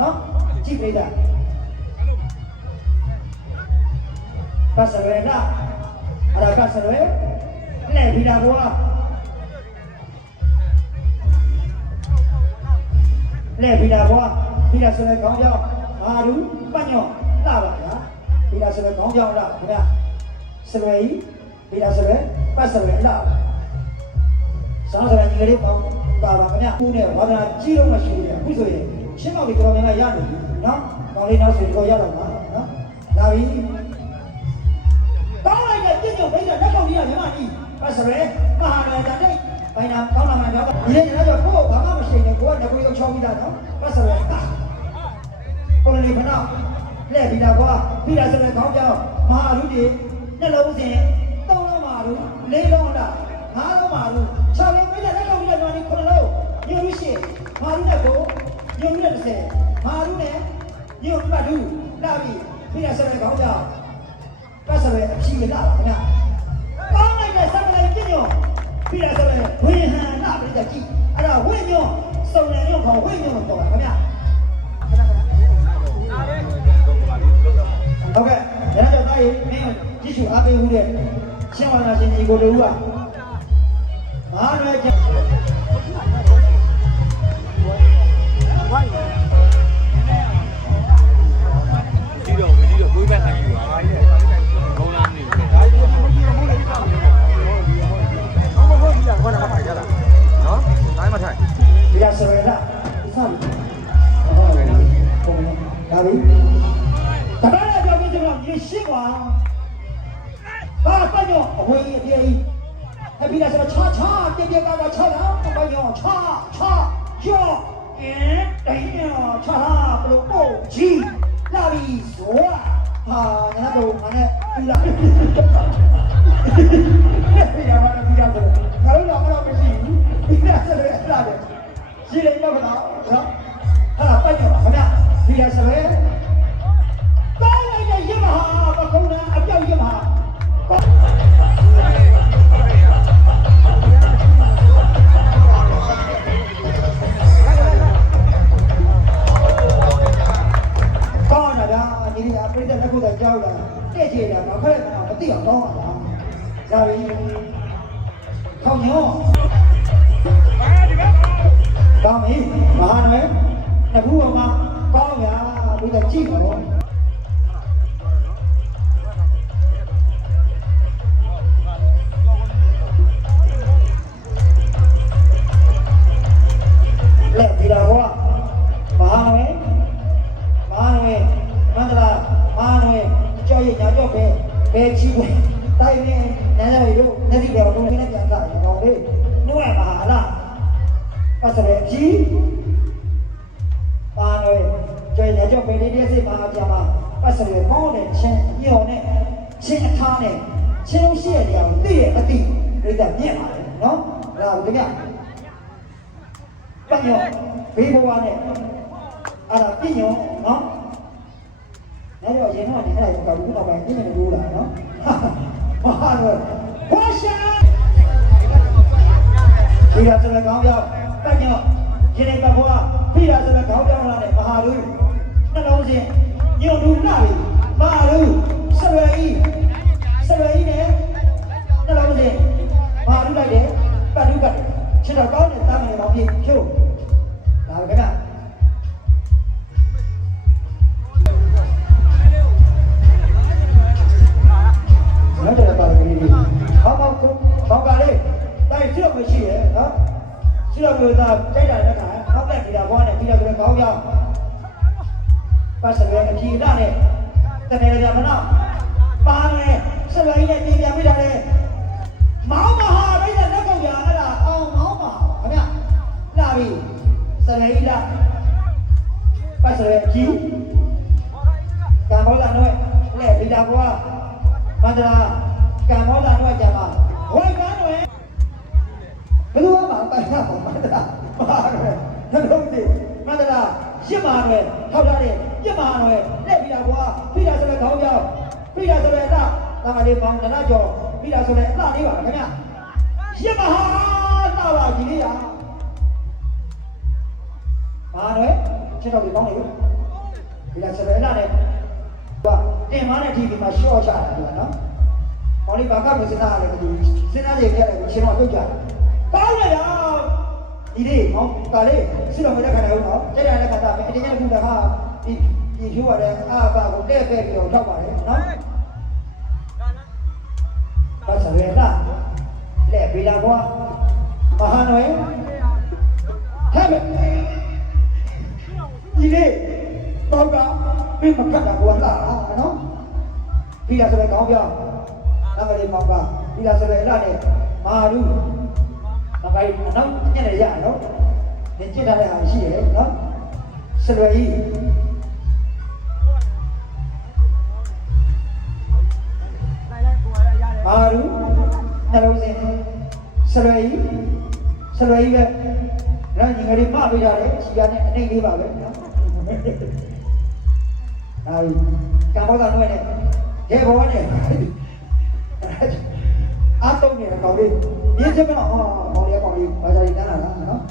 နော်ကြည့်ပေးတာပတ်စရွယ်လားအဲ့ဒါပတ်စရွယ်လဲပြီးတာကွာလဲပြီးတာကွာပြီးတာဆိုရဲခေါင်းကြောင်းမာရူပတ်ညောလာပါလားပြီးတာဆိုရဲခေါင်းကြောင်းလားခင်ဗျစရွယ်ကြီးပြီးတာဆိုရဲပတ်စရွယ်လားစားစရွယ်ညီလေးပေါ့ပါပါခင်ဗျခုနဲ့ဘာသာကြီးလုံးမရှိဘူးအခုဆိုရင်ရှင်းမောက်ကြီးတော်များများရနေပြီနော်ကောင်းလေးနောက်ဆိုတော့ရတော့မှာနော်ဒါပြီးကောင်းလိုက်တဲ့ကြည့်ကြဘိန်းတဲ့လက်ကောက်ကြီးကညီမကြီးပတ်စရဲမဟာနယ်တဲ့ဘိုင်းနာကောင်းလာမှတော့ဒီနေ့တော့ကိုယ်ဘာမှမရှိနေကိုကငကိုရောက်ချောင်းပြီးသားနော်ပတ်စရဲကိုယ်လေးခဏလဲပြီးတာကွာပြီးတာဆိုလည်းခေါင်းကြောင်းမဟာလူကြီးနှလုံးစင်သုံးလုံးမာလူလေးလုံးလားငါးလုံးမာလူ၆လုံးပြီးတဲ့လက်ကောက်ကြီးကညီမကြီး9လုံးညို့လို့ရှိမာလူနဲ့ကိုညို့နဲ့30မာလူနဲ့ညို့ပတ်လူလာပြီးပြီးတာဆိုလည်းခေါင်းကြောင်းပတ်စရဲအဖြီလာပါခင်ဗျကောင်းလိုက်တဲ့စက်ကလေးပြညောပြီးတာဆိုလည်းဝင်းဟန်လာပြီးတဲ့ကြည့်အဲ့ဒါဝင်းညောစုံတယ်ညောခေါ်ဝင်းညောတော့ပါခင်ဗျဟုတ်ကဲ့ဒါကြောင့်တားရင်မင်းကြည့်ရှုအားပေးဦးတဲ့ရှင်းဝါနာရှင်ဒီကိုတူကမာနွယ်ကျဒီတော့ကိုယ်ပဲခိုင်းယူပါရဲ့ဘုံလာနေတယ်ဒါဒီမကြီးမလေးထားတယ်ဟုတ်ကြီးကဘာနာမှကြတာနော်တိုင်းမထိုင်ဒီကဆရလာစမ်းဟုတ်တယ်ဘုံဒါပြီးတပည့်တော်ပြောကြတော့ရေရှိပါဘာပတ်ရောအဝေးအပြေးအပြီးတော့ဆိုချာပြပြကတော့ချာတာပတ်ရောချာရောတိုင်းရောချာဘလို့ပို့ကြီးလာပြီးဆိုဟာငါတို့ငါနဲ့ပြီးလာပြီးရပါတော့ပြီးတော့ငါတို့တော့မရှိဘူးပြီးတော့ဆက်ရလာတယ်ရှိတယ်တော့ကတော့နော်ဟာပတ်ရောခင်ဗျပြီးတော့ဆက်ရကောင်းလိုက်တဲ့ရမဟာပကုံးအပြောက်ရမဟာကောင်းတာဒီနေ့အပရိသတ်တစ်ခုတော့ကြောက်လာတဲ့ချေလာတော့ခက်တော့မသိအောင်ကောင်းပါလားဒါပြီးခေါင်းညောကောင်းပြီမဟာနယ်တစ်ခုမှကောင်းရပြီးတော့ကြည့်ပါတော့လက်ပြီးတော့မဟာနယ်မန္တလာမဟာနယ်ကြောက်ရညာကြောက်ပဲဘယ်ချီဝင်တိုင်းနေနန်းတော်တို့နေစီတော်တို့နဲ့ပြန်လာတယ်ကောင်လေးနှွဲ့မဟာလားပတ်စရဲကြီးပါနယ်ကြောက်ရညာကြောက်ပဲဒီတည်းစိတ်မဟာပြန်မှာပတ်စရဲပေါင်းတဲ့ချင်းညော်နဲ့ချင်းအထားနဲ့ချင်းလုံးရှိတဲ့နေရာကိုသိရဲ့အတိပြိတ္တမြင့်ပါတယ်နော်ဒါကဗျာပတ်ညောဘေးဘဝနဲ့အဲ့ဒါပြညောနော်အဲ့တော့ရင်တော့ဒီအဲ့ဒါကဘူးတော့ပဲပြင်းနေလို့လားနော်ဟာတော့ဝါရှာဒီရစရကောင်းပြောင်းပတ်ညောရင်နေကဘွားဖိရစရကောင်းပြောင်းလာတဲ့မဟာလူနှလုံးစင်ညွန့်လူလာပြီမဟာလူစရကြီးနဲ့နှလုံးစင်မဟာလူလိုက်တယ်ပတ်လူကခြေတော်ကောင်းတဲ့တားမယ်တော့ပြည့်ဖြိုးဒါကဗျာနော်တယ်ပါလေးဘောက်ကလေးတိုင်းရှိတော့မရှိရဲ့နော်ရှိတော့လို့သာတိုက်တာလည်းခါဟောက်လက်ပြီးတာဘောနဲ့ပြီးတော့ဆိုကောင်းပြောင်းပတ်စရဲအကြည့်လာနဲ့တကယ်ကြမနော်ပါလေစရဲရဲ့ပြင်ပြပေးတာလေမောင်းမဟာဘိတဲ့လက်ကောက်ရအဲ့ဒါအောင်မောင်းပါခင်ဗျလာပြီစရဲလာပတ်စရဲအကြည့်ကံဘောလာတော့လက်ပြီးတာဘောမန္တလာကံဘောလာတော့ကြပါဝိုင်းကားတော့ဘယ်လိုမှမတိုင်ရဘူးမန္တလာပါတော့နှလုံးစီမန္တလာရှစ်မာတွေထောက်ထားတဲ့ပြစ်မာတွေလက်ပြီးတာကွာဖိတာဆိုတဲ့ခေါင်းကြောင်းဖိတာဆိုတဲ့အလားတာမလေးပေါင်းတနာကျော်ဖိတာဆိုတဲ့အလားလေးပါခင်ဗျရှစ်မာဟာလာပါကြီးလေးရပါတော့ချစ်တော်လေးပေါင်းလေ ဒီလားဆက်ရလာတယ်ဘာတင်မနဲ့ TV မှာရှော့ချတာဒီကနော်ဟောဒီဘာကမစနာရလဲမသိဘူးစဉ်းစားကြည့်ရတယ်ချင်းတော့ပြုတ်ကြတယ်ကောင်းတယ်တော့ဒီလေးဟောဒါလေးစစ်တော်မတဲ့ခါနေဦးနော်ကြိုက်တဲ့ခါသားမယ်အတင်းကျပ်ခုတခါဒီဖြိုးရတယ်အာပါကိုတဲ့ပဲပြီးတော့ထောက်ပါတယ်နော်ဘာဆက်ရလာလက်ပေးလာကွာမဟာနွယ်ဟဲ့ဒီလေးတော့ကမင်းမကတ်တာကွာလားနော်ဒီလားဆိုရဲကောင်းပြောနောက်လေးမောင်ကဒီလားဆိုရဲအဲ့ဒါနဲ့မာရူမကိုင်းနောက်ညနေရနော်နေကြည့်ထားတဲ့ဟာရှိတယ်နော်စလွယ်ကြီးမာရူနှလုံးစင်စလွယ်ကြီးပဲနော်ညီငယ်လေးမပေးထားတယ်ခြေပြားနဲ့အနှိမ့်လေးပါပဲနော်အဲဒီကံဘောသာနှွဲ့နဲ့ရဲဘောနဲ့အားတုံးနေတဲ့ကောင်လေးရင်းချက်မတော့ဟောကောင်လေးဘာသာရေးတန်းလာလားနော်